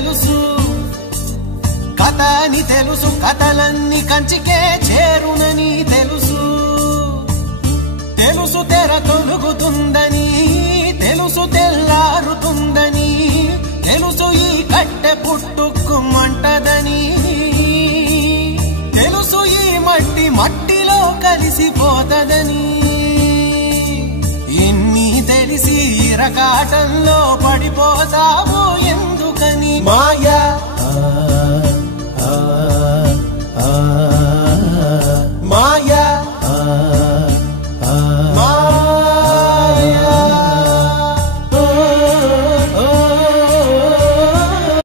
తెలుసు, కథ అని తెలుసు, కథలన్నీ కంచికే చేరునని తెలుసు. తెలుసు తెర తొలుగుతుందని, తెలుసు తెల్లారుతుందని, తెలుసు ఈ కట్టె పుట్టుకుమంటదని, తెలుసు ఈ మట్టి మట్టిలో కలిసిపోతదని. ఎన్ని తెలిసి ఇరకాటంలో పడిపోతావో